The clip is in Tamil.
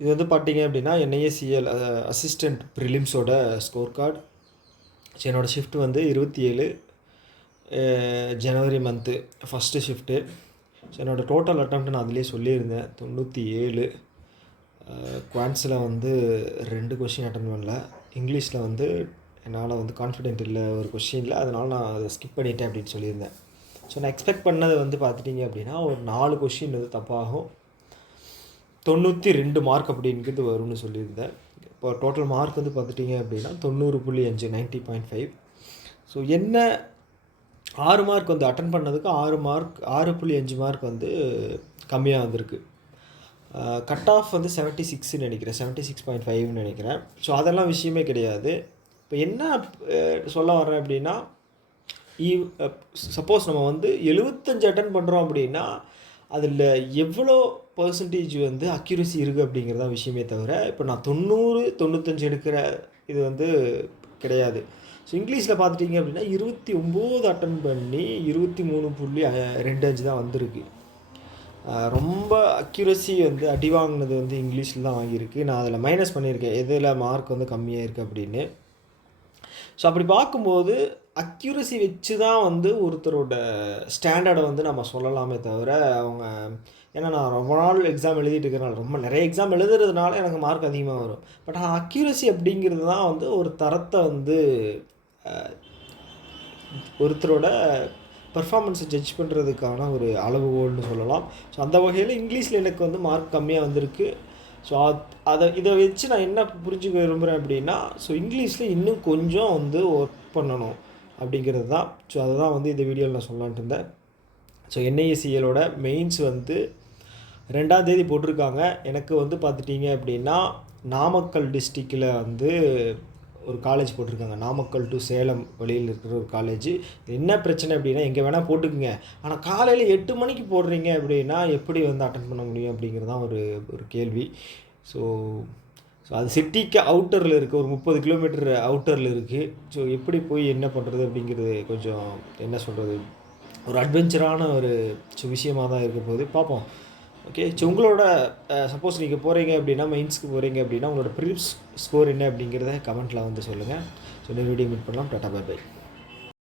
இது வந்து பார்த்தீங்க அப்படின்னா NISCL அசிஸ்டண்ட் ப்ரிலிம்ஸோட ஸ்கோர் கார்டு. ஸோ என்னோடய ஷிஃப்ட் வந்து 27 ஜனவரி மந்த்து ஃபஸ்ட்டு ஷிஃப்ட்டு. ஸோ என்னோடய டோட்டல் அட்டெம்ப்ட் நான் அதிலே சொல்லியிருந்தேன் 97. குவான்ஸில் வந்து 2 கொஷின் அட்டன் பண்ணல. இங்கிலீஷில் வந்து என்னால் வந்து கான்ஃபிடென்ட் இல்லை ஒரு கொஷினில், அதனால் நான் அதை ஸ்கிப் பண்ணிட்டேன் அப்படின்னு சொல்லியிருந்தேன். ஸோ நான் எக்ஸ்பெக்ட் பண்ணது வந்து பார்த்துட்டிங்க அப்படின்னா ஒரு 4 கொஷின் வந்து தப்பாகும், 92 மார்க் அப்படிங்கிறது வரும்னு சொல்லியிருந்தேன். இப்போ டோட்டல் மார்க் வந்து பார்த்துட்டிங்க அப்படின்னா 90.5 90.5. ஸோ என்ன 6 மார்க் வந்து அட்டன் பண்ணதுக்கு 6.5 மார்க் வந்து கம்மியாக வந்திருக்கு. கட் ஆஃப் வந்து 76ன்னு நினைக்கிறேன், 76.5ன்னு நினைக்கிறேன். ஸோ அதெல்லாம் விஷயமே கிடையாது. இப்போ என்ன சொல்ல வரேன் அப்படின்னா, சப்போஸ் நம்ம வந்து 75 அட்டன் பண்ணுறோம் அப்படின்னா அதில் எவ்வளோ பர்சன்டேஜ் வந்து அக்யூரசி இருக்குது அப்படிங்கிறது தான் விஷயமே தவிர, இப்போ நான் 90 95 எடுக்கிற இது வந்து கிடையாது. ஸோ இங்கிலீஷில் பார்த்துட்டிங்க அப்படின்னா 29 அட்டன் பண்ணி 23.25 தான் வந்திருக்கு. ரொம்ப அக்யூரசி வந்து அடி வாங்கினது வந்து இங்கிலீஷில் தான் வாங்கியிருக்கு. நான் அதில் மைனஸ் பண்ணியிருக்கேன் எதில் மார்க் வந்து கம்மியாக இருக்குது அப்படின்னு. ஸோ அப்படி பார்க்கும்போது அக்யூரசி வச்சு தான் வந்து ஒருத்தரோட ஸ்டாண்டர்டை வந்து நம்ம சொல்லலாமே தவிர, அவங்க ஏன்னா நான் ரொம்ப நாள் எக்ஸாம் எழுதிட்டு இருக்கிறனால, ரொம்ப நிறைய எக்ஸாம் எழுதுறதுனால எனக்கு மார்க் அதிகமாக வரும். பட் ஆனால் அக்யூரசி அப்படிங்கிறது தான் வந்து ஒரு தரத்தை வந்து ஒருத்தரோட பர்ஃபார்மன்ஸை ஜட்ஜ் பண்ணுறதுக்கான ஒரு அளவுகோல்னு சொல்லலாம். ஸோ அந்த வகையில் இங்கிலீஷில் எனக்கு வந்து மார்க் கம்மியாக வந்திருக்கு. ஸோ இதை வச்சு நான் என்ன புரிஞ்சுக்க விரும்புகிறேன் அப்படின்னா, ஸோ இங்கிலீஷில் இன்னும் கொஞ்சம் வந்து ஒர்க் பண்ணணும் அப்படிங்கிறது தான். ஸோ அதை தான் வந்து இந்த வீடியோவில் நான் சொல்லலான்ட்டு இருந்தேன். ஸோ NISCLோட மெயின்ஸ் வந்து 2ஆம் தேதி போட்டிருக்காங்க. எனக்கு வந்து பார்த்துட்டிங்க அப்படின்னா நாமக்கல் டிஸ்ட்ரிக்டில் வந்து ஒரு காலேஜ் போட்டிருக்காங்க, நாமக்கல் டு சேலம் வழியில் இருக்கிற ஒரு காலேஜ். என்ன பிரச்சனை அப்படின்னா, எங்கே வேணால் போட்டுக்குங்க, ஆனால் காலையில் 8 மணிக்கு போடுறீங்க அப்படின்னா எப்படி வந்து அட்டன் பண்ண முடியும் அப்படிங்கிறது தான் ஒரு கேள்வி. ஸோ அது சிட்டிக்கு அவுட்டரில் இருக்குது, ஒரு 30 கிலோமீட்டர் அவுட்டரில் இருக்குது. ஸோ எப்படி போய் என்ன பண்ணுறது அப்படிங்கிறது கொஞ்சம் என்ன சொல்கிறது, ஒரு அட்வென்ச்சரான ஒரு விஷயமாக தான் இருக்க போகுது. பார்ப்போம். ஓகே. ஸோ உங்களோட சப்போஸ் நீங்கள் போகிறீங்க அப்படின்னா, மெயின்ஸ்க்கு போகிறீங்க அப்படின்னா உங்களோட ப்ரிலிம்ஸ் ஸ்கோர் என்ன அப்படிங்கிறத கமெண்ட்டில் வந்து சொல்லுங்கள். ஸோ இன்னொரு வீடியோ மீட் பண்ணலாம். டாடா பை பை.